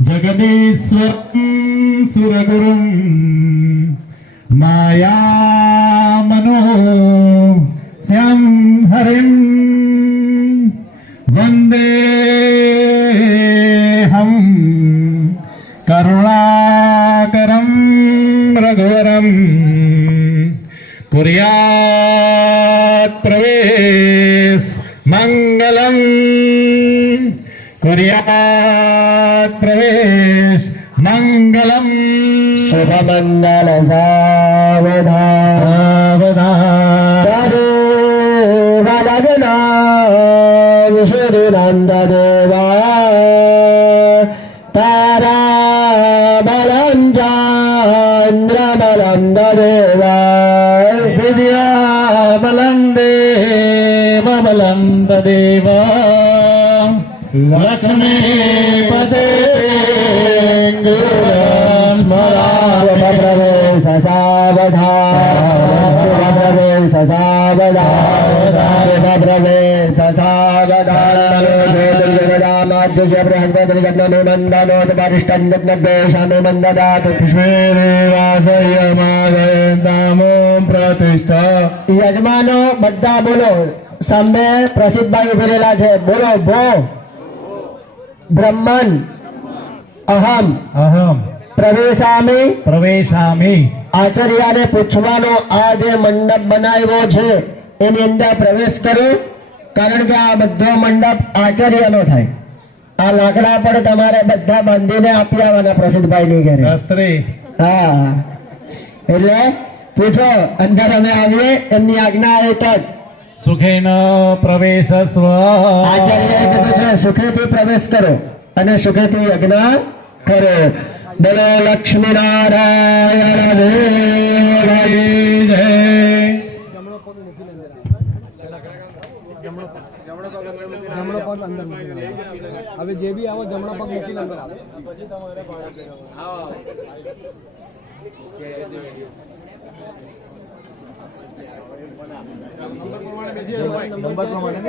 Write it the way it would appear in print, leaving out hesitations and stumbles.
जगदीश्वरं सुरगुरुं मायामनो श्यां हरिं वन्देऽहं करुणाकरं रघुवरं कुर्यात् प्रवेश मंगलम कुर्यात् प्रवेश मंगलम शुभमंगल सावधान श्रीनंद देवा तारा बलम चंद्र बलम देवा विद्या बलम देव बलम देवा लक्ष्मी पदे प्रवेश सावधान प्रवेश सावधान प्रवेश सावधान प्रतिष्ठा यजमानो बद्दा बोलो सामने प्रसिद्ध भाई उभेलेला છે બોલો ભો બ્રહ્મન અહમ अहम પ્રવેશામી प्रवेशामि આચાર્યને પૂછવાનો આ જે મંડપ બનાવ્યો છે એની અંદર પ્રવેશ કરો કારણ કે આ બધો મંડપ આચાર્યનો થાય આ લાકડા પર તમારે બધા બાંધીને આપી આવવાના પ્રસિદ્ધભાઈની ઘરે શાસ્ત્રી હા એટલે પૂછો અંદર અમે આવીએ એમની આજ્ઞા હેઠળ सुखेन प्रवेशस्व આચાર્યએ કીધું છે સુખેથી પ્રવેશ કરો અને સુખેથી યજ્ઞ કરો બોલો લક્ષ્મી નારાયણ દેવની જય જમણો પગ અંદર મૂકી હવે જે બી આવો જમણો પગ મૂકીને અંદર આવે નંબર પ્રમાણે